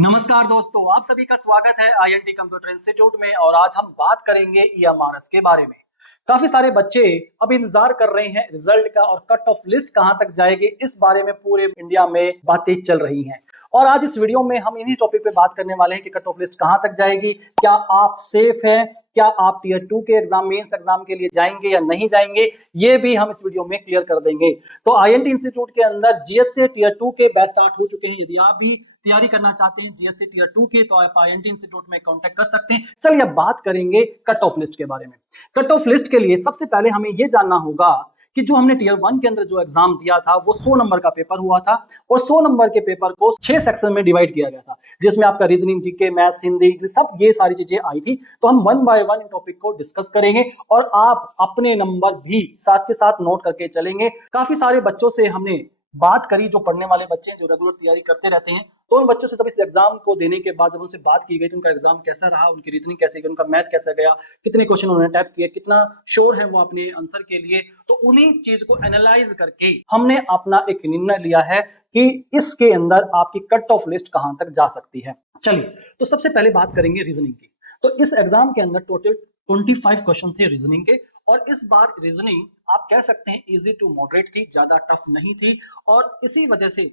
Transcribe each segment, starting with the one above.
नमस्कार दोस्तों, आप सभी का स्वागत है आईएनटी कंप्यूटर इंस्टीट्यूट में। और आज हम बात करेंगे ईएमआरएस के बारे में। काफी सारे बच्चे अब इंतजार कर रहे हैं रिजल्ट का और कट ऑफ लिस्ट कहां तक जाएगी, इस बारे में पूरे इंडिया में बातें चल रही हैं। और आज इस वीडियो में हम इन्हीं टॉपिक पे बात करने वाले हैं कि कट ऑफ लिस्ट कहां तक जाएगी, क्या आप सेफ हैं, क्या आप टीयर 2 के एग्जाम मेंस एग्जाम के लिए जाएंगे या नहीं जाएंगे, ये भी हम इस वीडियो में क्लियर कर देंगे। तो आईएनटी इंस्टीट्यूट के अंदर जीएसए टीयर 2 के बैच स्टार्ट हो चुके हैं। यदि आप भी तैयारी करना चाहते हैं जीएसए टीयर 2 की, तो आप आईएनटी इंस्टीट्यूट में कांटेक्ट कर सकते हैं। चलिए अब बात करेंगे कट ऑफ लिस्ट के बारे में। कट ऑफ लिस्ट के लिए सबसे पहले हमें यह जानना होगा कि जो हमने टीयर 1 के अंदर जो एग्जाम दिया था वो 100 नंबर का पेपर हुआ था और 100 नंबर के पेपर को 6 सेक्शन में डिवाइड किया गया था, जिसमें आपका रीजनिंग, जीके, मैथ्स, हिंदी, सब ये सारी चीजें आई थी। तो हम one by one in topic को डिस्कस करेंगे और आप अपने नंबर भी साथ के साथ नोट करके चलेंगे। काफी सारे बच्चों से हमने बात करी, जो पढ़ने वाले बच्चे हैं, जो रेगुलर तैयारी करते रहते हैं, तो उन बच्चों से जब इस एग्जाम को देने के बाद जब उनसे बात की गई तो उनका एग्जाम कैसा रहा, उनकी रीजनिंग कैसे गई, उनका मैथ कैसा गया, कितने क्वेश्चन उन्होंने टाइप किए, कितना श्योर है वो अपने आंसर के लिए, तो उन्हीं चीज को एनालाइज करके हमने अपना एक निर्णय लिया है कि इसके अंदर आपकी कट ऑफ लिस्ट कहां तक जा सकती है। चलिए, तो सबसे पहले बात करेंगे रीजनिंग की। तो इस एग्जाम के अंदर टोटल 25 क्वेश्चन थे रीजनिंग के, और इस बार रीजनिंग आप कह सकते हैं इजी टू मॉडरेट थी, ज्यादा टफ नहीं थी। और इसी वजह से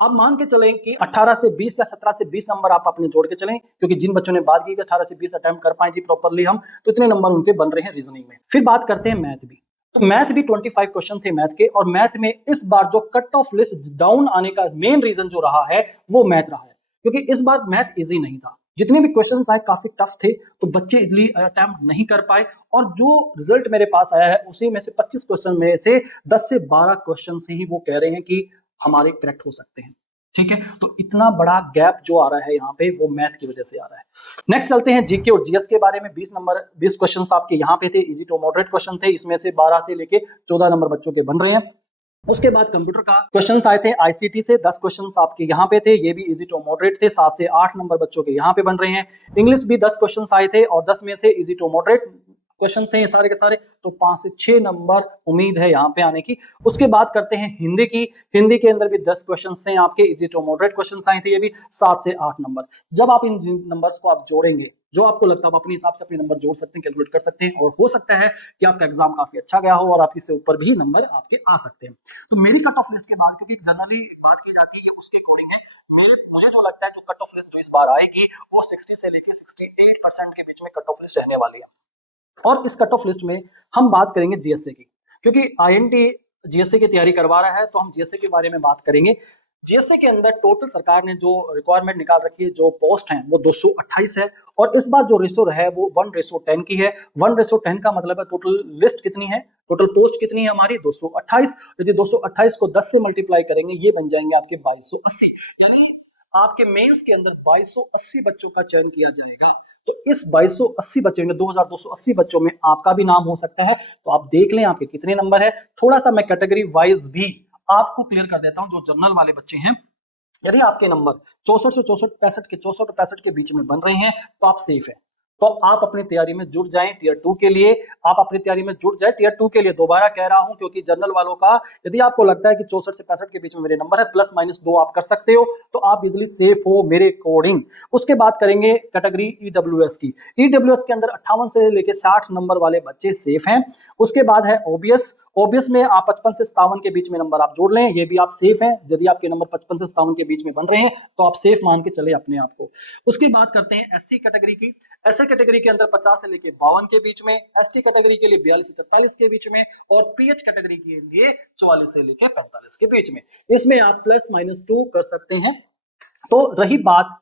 आप मान के चलें कि 18 से 20 या 17 से 20 नंबर आप अपने जोड़ के चलें, क्योंकि जिन बच्चों ने बात की कि 18 से 20 अटेम्प्ट कर पाए जी प्रॉपरली हम, तो इतने नंबर उनके बन रहे हैं रीजनिंग में। फिर बात करते हैं मैथ भी। तो मैथ भी 25 क्वेश्चन थे मैथ के, और मैथ में इस बार जो कट ऑफ लिस्ट डाउन आने का मेन रीजन जो रहा है वो मैथ रहा है, क्योंकि इस बार मैथ इजी नहीं था। जितने भी क्वेश्चंस आए काफी टफ थे, तो बच्चे इजीली अटेम्प्ट नहीं कर पाए। और जो रिजल्ट मेरे पास आया है उसी में से 25 क्वेश्चन में से 10 से 12 क्वेश्चन से ही वो कह रहे हैं कि हमारे करेक्ट हो सकते हैं। ठीक है, तो इतना बड़ा गैप जो आ रहा है यहाँ पे वो मैथ की वजह से आ रहा है। नेक्स्ट चलते हैं जीके और जीएस के बारे में। 20 क्वेश्चन आपके यहाँ पे थे, इजी टू मॉडरेट क्वेश्चन थे, इसमें से 12 से लेके 14 नंबर बच्चों के बन रहे हैं। उसके बाद कंप्यूटर का क्वेश्चंस आए थे आईसीटी से, 10 क्वेश्चंस आपके यहाँ पे थे, ये भी इजी टू मॉडरेट थे, 7 से 8 नंबर बच्चों के यहाँ पे बन रहे हैं। इंग्लिश भी 10 क्वेश्चंस आए थे और 10 में से इजी टू मॉडरेट क्वेश्चन थे ये सारे के सारे, तो 5 से 6 नंबर उम्मीद है यहाँ पे आने की। उसके बाद करते हैं हिंदी की। हिंदी के अंदर भी 10 क्वेश्चन थे आपके, इजी टू मॉडरेट क्वेश्चन आए थे, ये भी 7 से 8 नंबर। जब आप इन नंबर्स को आप जोड़ेंगे, जो आपको लगता है आप अपने हिसाब से अपने नंबर जोड़ सकते हैं, कैलकुलेट कर सकते हैं, और हो सकता है कि आपका एग्जाम काफी अच्छा गया हो और आप इससे ऊपर भी नंबर आपके आ सकते हैं। तो मेरी कट ऑफ लिस्ट के बाद, क्योंकि जनरली बात की जाती है उसके अकॉर्डिंग है, मुझे जो लगता है जो कट ऑफ लिस्ट जो इस बार आएगी वो 60 से लेके 68% के बीच में कट ऑफ लिस्ट रहने वाली है। और इस कट ऑफ लिस्ट में हम बात करेंगे जीएसए की, क्योंकि आईएनटी जीएसए की तैयारी करवा रहा है, तो हम जीएसए के बारे में बात करेंगे। जीएसए के अंदर टोटल सरकार ने जो रिक्वायरमेंट निकाल रखी है, जो पोस्ट हैं वो 228 है, और इस बार जो रेशो है वो 1:10 की है। 1:10 का मतलब है टोटल लिस्ट कितनी है, टोटल पोस्ट कितनी है हमारी, 228। यदि 228 को 10 से मल्टीप्लाई करेंगे, ये बन जाएंगे आपके 2280, यानी आपके मेंस के अंदर 2280 बच्चों का चयन किया जाएगा। तो इस 2280 बच्चों में 2280 बच्चों में आपका भी नाम हो सकता है। तो आप देख लें आपके कितने नंबर है। थोड़ा सा मैं कैटेगरी वाइज भी आपको क्लियर कर देता हूं। जो जनरल वाले बच्चे हैं, यदि आपके नंबर 64 से 64 65 के 64 और 65 के बीच में बन रहे हैं, तो आप सेफ है। तो आप अपनी तैयारी में जुट जाएं टीयर 2 के लिए, आप अपनी तैयारी में जुट जाए टीयर 2 के लिए। दोबारा कह रहा हूं, क्योंकि जनरल वालों का यदि आपको लगता है कि 64 से 65 के बीच में मेरे नंबर है, प्लस माइनस 2 आप कर सकते हो, तो आप इजिली सेफ हो मेरे अकॉर्डिंग। उसके बाद करेंगे कैटेगरी ईडब्ल्यूएस की। ईडब्ल्यूएस के अंदर 58 से लेके 60 नंबर वाले बच्चे सेफ हैं। उसके बाद है ओबीएस। ओबीएस में आप 55 से 57 के बीच में नंबर आप जोड़ लें, ये भी आप सेफ हैं। यदि आपके नंबर 55 से 57 के बीच में बन रहे हैं, तो आप सेफ मान के चले अपने आप को। उसके बाद करते हैं एससी कैटेगरी की। एससी कैटेगरी के अंदर 50 से लेके 52 के बीच में, एसटी कैटेगरी के लिए 42 से 43 के बीच में, और पीएच कैटेगरी के लिए 44 से लेके 45 के बीच में। इसमें आप प्लस माइनस 2 कर सकते हैं। तो रही बात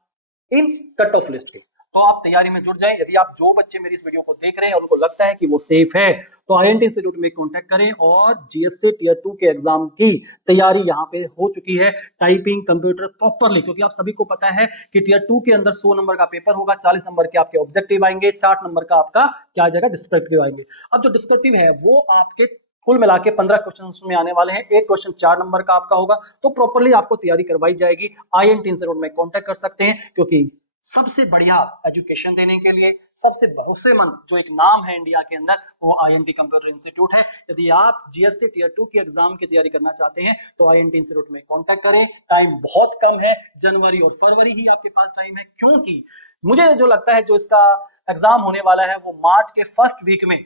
इन कट ऑफ लिस्ट की, तो आप तैयारी में जुट जाएं। यदि आप जो बच्चे मेरी इस वीडियो को देख रहे हैं और उनको लगता है कि वो सेफ है, तो आईएनटी इंस्टीट्यूट में कांटेक्ट करें। और जीएसए टीयर 2 के एग्जाम की तैयारी यहाँ पे हो चुकी है, टाइपिंग, कंप्यूटर प्रॉपरली, क्योंकि आप सभी को पता है कि टीयर 2 के अंदर 100 नंबर का पेपर होगा, 40 नंबर के आपके ऑब्जेक्टिव आएंगे, 60 नंबर का आपका क्या आ जाएगा, डिस्क्रिप्टिव आएंगे। अब जो डिस्क्रिप्टिव है वो आपके कुल मिला के 15 क्वेश्चन में आने वाले हैं। एक क्वेश्चन 4 नंबर का आपका होगा, तो प्रॉपरली आपको तैयारी करवाई जाएगी। आईएनटी इंस्टीट्यूट में कांटेक्ट कर सकते हैं, क्योंकि सबसे बढ़िया एजुकेशन देने के लिए सबसे भरोसेमंद जो एक नाम है इंडिया के अंदर, वो आईएनटी कंप्यूटर इंस्टीट्यूट है। यदि आप जीएससी टीयर 2 की एग्जाम की तैयारी करना चाहते हैं तो आईएनटी इंस्टीट्यूट में कांटेक्ट करें। टाइम बहुत कम है, जनवरी और फरवरी ही आपके पास टाइम है, क्योंकि मुझे जो लगता है जो इसका एग्जाम होने वाला है वो मार्च के फर्स्ट वीक में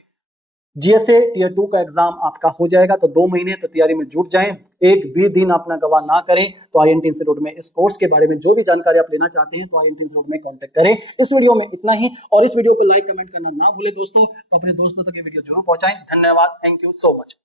जीएसए टीयर 2 का एग्जाम आपका हो जाएगा। तो 2 महीने तो तैयारी में जुट जाएं, एक भी दिन अपना गवाह ना करें। तो आईएनटी इंस्टीट्यूट में इस कोर्स के बारे में जो भी जानकारी आप लेना चाहते हैं तो आईएनटी इंस्टीट्यूट में कांटेक्ट करें। इस वीडियो में इतना ही, और इस वीडियो को लाइक कमेंट करना ना भूलें दोस्तों। तो अपने दोस्तों तक ये वीडियो जरूर पहुंचाएं। धन्यवाद, थैंक यू सो मच।